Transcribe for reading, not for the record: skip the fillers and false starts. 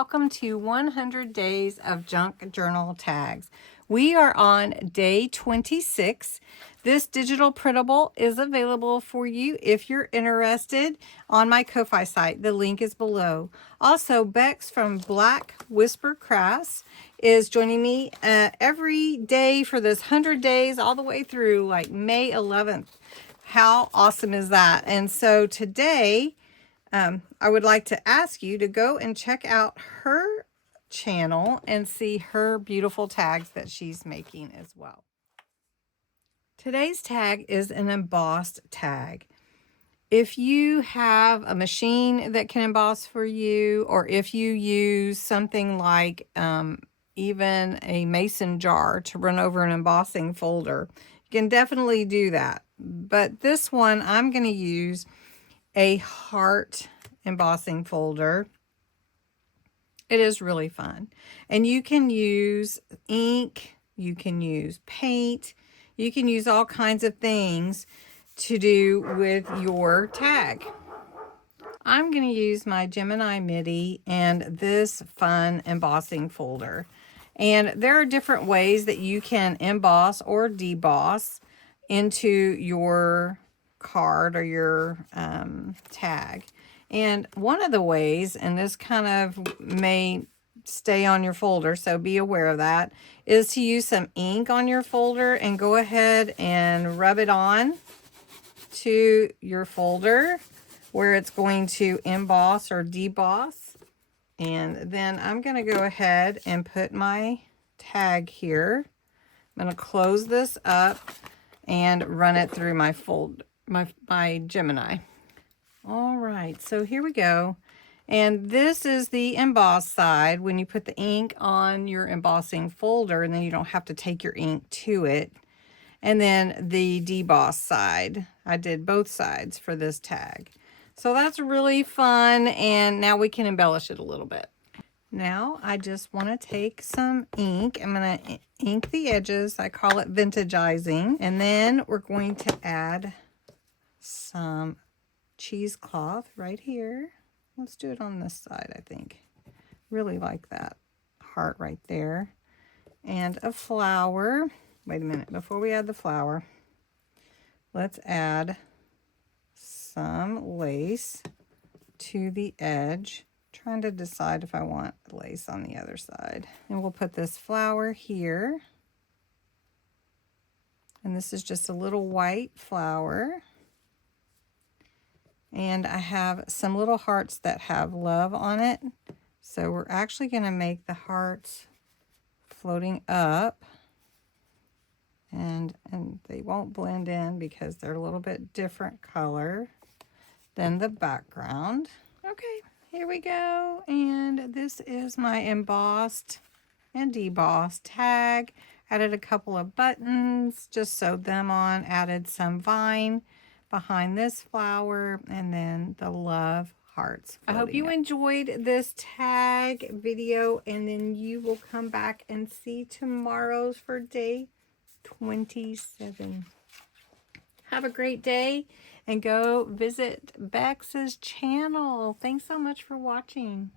welcome to 100 Days of Junk Journal Tags. We are on day 26. This digital printable is available for you if you're interested on my Ko-Fi site. The link is below. Also, Bexx from Black Whisper Crafts is joining me every day for this 100 days all the way through like May 11th. How awesome is that? And so today, I would like to ask you to go and check out her channel and see her beautiful tags that she's making as well. Today's tag is an embossed tag. If you have a machine that can emboss for you, or if you use something like even a mason jar to run over an embossing folder, you can definitely do that. But this one, I'm going to use a heart embossing folder. It is really fun. And you can use ink, you can use paint, you can use all kinds of things to do with your tag. I'm going to use my Gemini MIDI and this fun embossing folder. And there are different ways that you can emboss or deboss into your card or your tag. And one of the ways, and this kind of may stay on your folder, so be aware of that, is to use some ink on your folder and go ahead and rub it on to your folder where it's going to emboss or deboss. And then I'm going to go ahead and put my tag here. I'm going to close this up and run it through my my Gemini. All right, so here we go. And this is the emboss side when you put the ink on your embossing folder, and then you don't have to take your ink to it. And then the deboss side. I did both sides for this tag. So that's really fun, and now we can embellish it a little bit. Now I just want to take some ink. I'm going to ink the edges. I call it vintageizing. And then we're going to add some cheesecloth right here. Let's do it on this side, I think. Really like that heart right there. And a flower. Wait a minute, before we add the flower, let's add some lace to the edge. Trying to decide if I want lace on the other side. And we'll put this flower here. And this is just a little white flower. And I have some little hearts that have love on it. So we're actually going to make the hearts floating up. And they won't blend in because they're a little bit different color than the background. Okay, here we go. And this is my embossed and debossed tag. Added a couple of buttons, just sewed them on, added some vine behind this flower, and then the love hearts. I hope you enjoyed this tag video, and then you will come back and see tomorrow's for day 27. Have a great day, and go visit Bexx's channel. Thanks so much for watching.